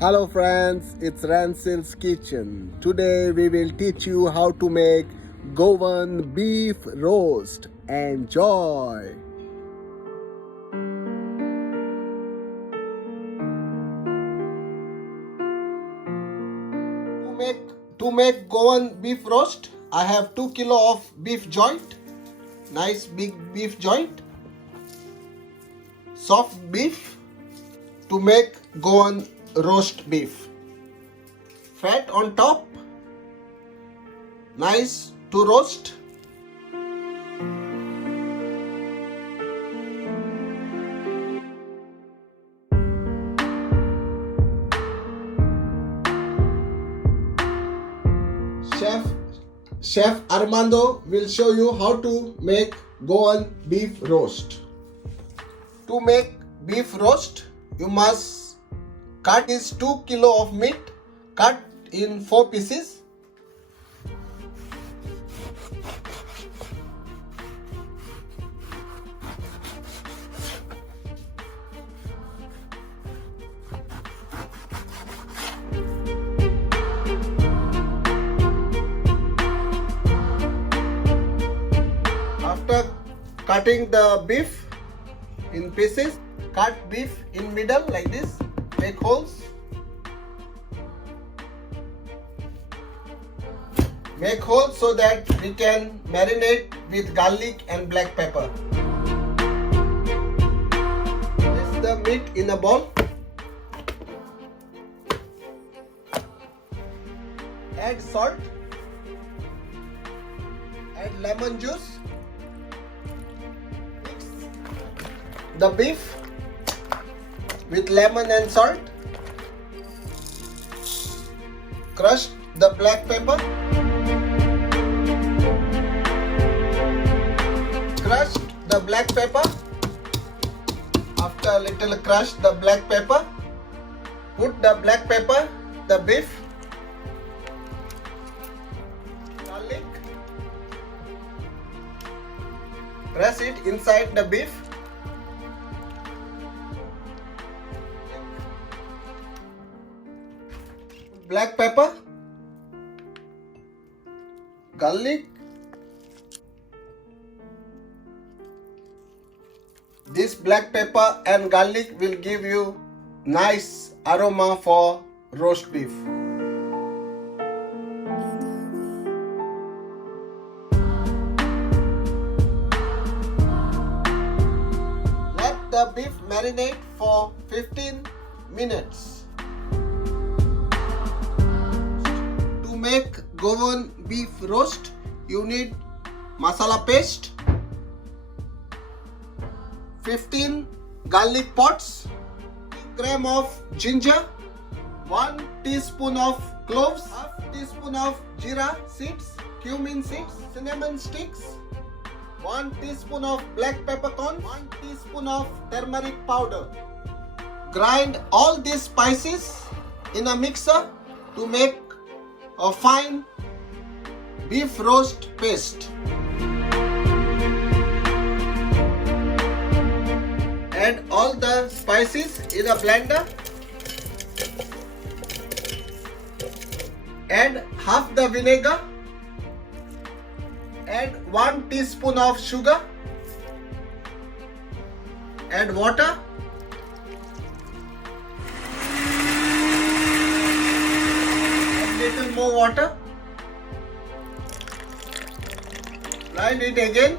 Hello friends, it's Ransil's Kitchen. Today we will teach you how to make Goan beef roast. Enjoy! To make Goan beef roast, I have 2 kilo of beef joint, nice big beef joint, soft beef to make Goan roast beef. Fat on top, nice to roast. Chef Armando will show you how to make Goan beef roast. To make beef roast, you must cut this 2 kilo of meat, cut in 4 pieces. After cutting the beef in pieces, cut beef in middle like this, make holes. Make holes so that we can marinate with garlic and black pepper. Place the meat in a bowl. Add salt. Add lemon juice. Mix the beef with lemon and salt. Crush the black pepper. Crush the black pepper. After a little crush the black pepper, put the black pepper, the beef, garlic, press it inside the beef. Black pepper, garlic. This black pepper and garlic will give you nice aroma for roast beef. Let the beef marinate for 15 minutes. To make Goan beef roast, you need masala paste, 15 garlic pods, 3 gram of ginger, 1 teaspoon of cloves, half teaspoon of jeera seeds, cumin seeds, cinnamon sticks, 1 teaspoon of black peppercorns, 1 teaspoon of turmeric powder. Grind all these spices in a mixer to make a fine beef roast paste. Add all the spices in a blender. Add half the vinegar. Add 1 teaspoon of sugar. Add water. Add little more water. Grind it again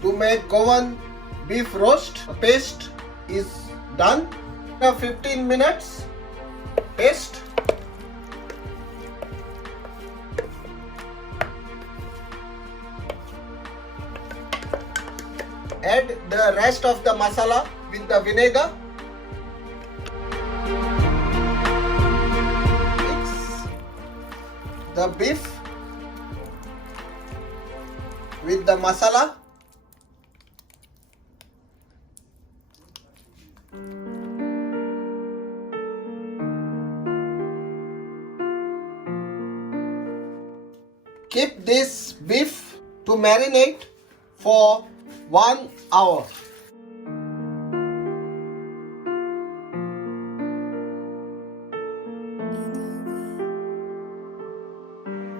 to make Goan beef roast. The paste is done. Now 15 minutes paste. Add the rest of the masala with the vinegar. Mix the beef with the masala. Keep this beef to marinate for 1 hour.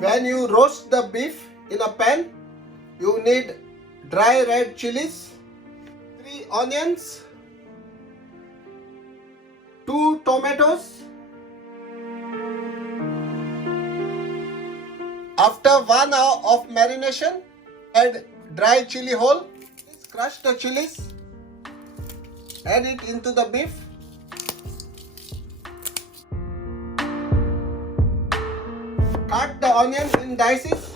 When you roast the beef in a pan, you need dry red chilies, 3 onions, 2 tomatoes. After 1 hour of marination, add dry chili whole. Crush the chilies. Add it into the beef. Cut the onion in dices.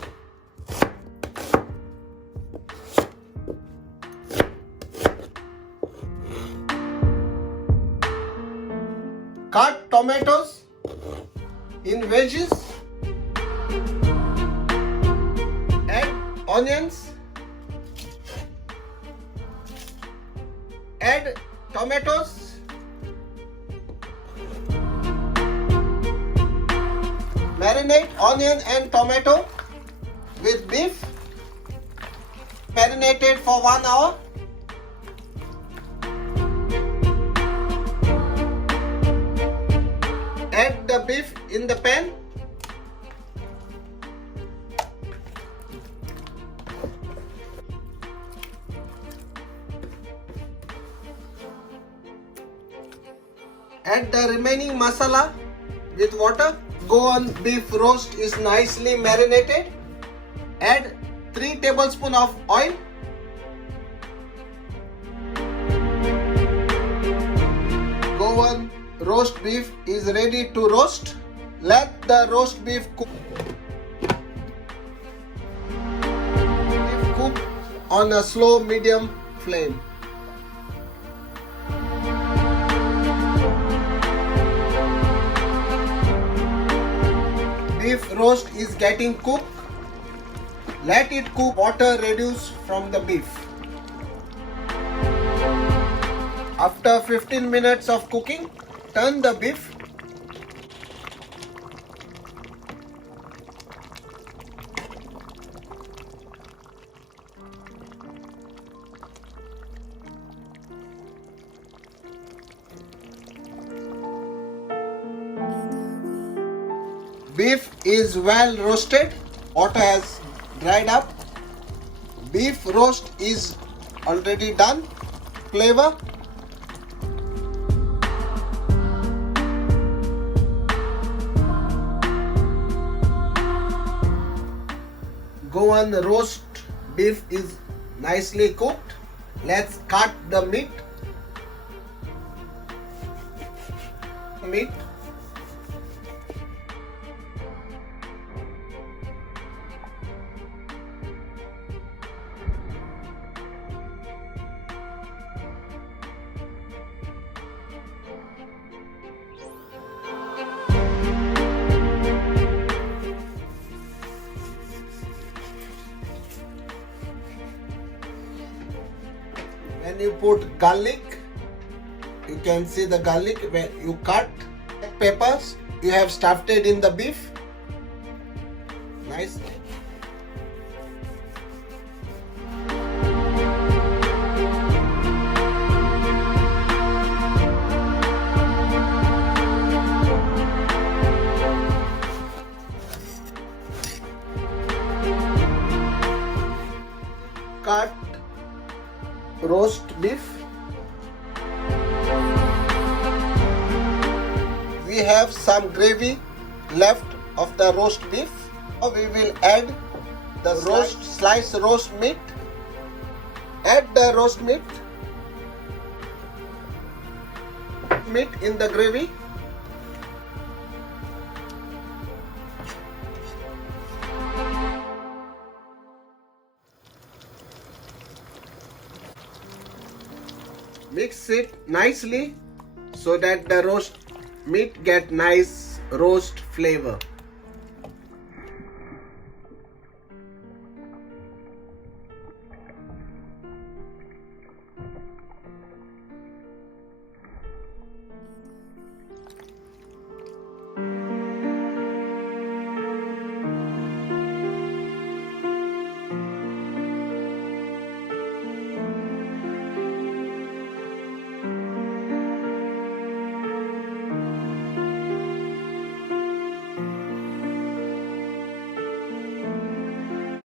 Cut tomatoes in wedges. Add onions. Add tomatoes. Marinate onion and tomato with beef. Marinate it for 1 hour. Add the beef in the pan. Add the remaining masala with water. Goan beef roast is nicely marinated. Add 3 tablespoons of oil. Goan roast beef is ready to roast. Let the roast beef cook. Cook on a slow medium flame. Beef roast is getting cooked. Let it cook. Water reduce from the beef. After 15 minutes of cooking, turn the beef. Beef is well roasted. Water has dried up. Beef roast is already done. Flavor. Goan roast beef is nicely cooked. Let's cut the meat. When you put garlic, you can see the garlic. When you cut peppers, you have stuffed it in the beef. Nice. Cut roast beef. We have some gravy left of the roast beef. Now we will add the sliced roast meat. Add the roast meat in the gravy. Mix it nicely so that the roast meat get nice roast flavor.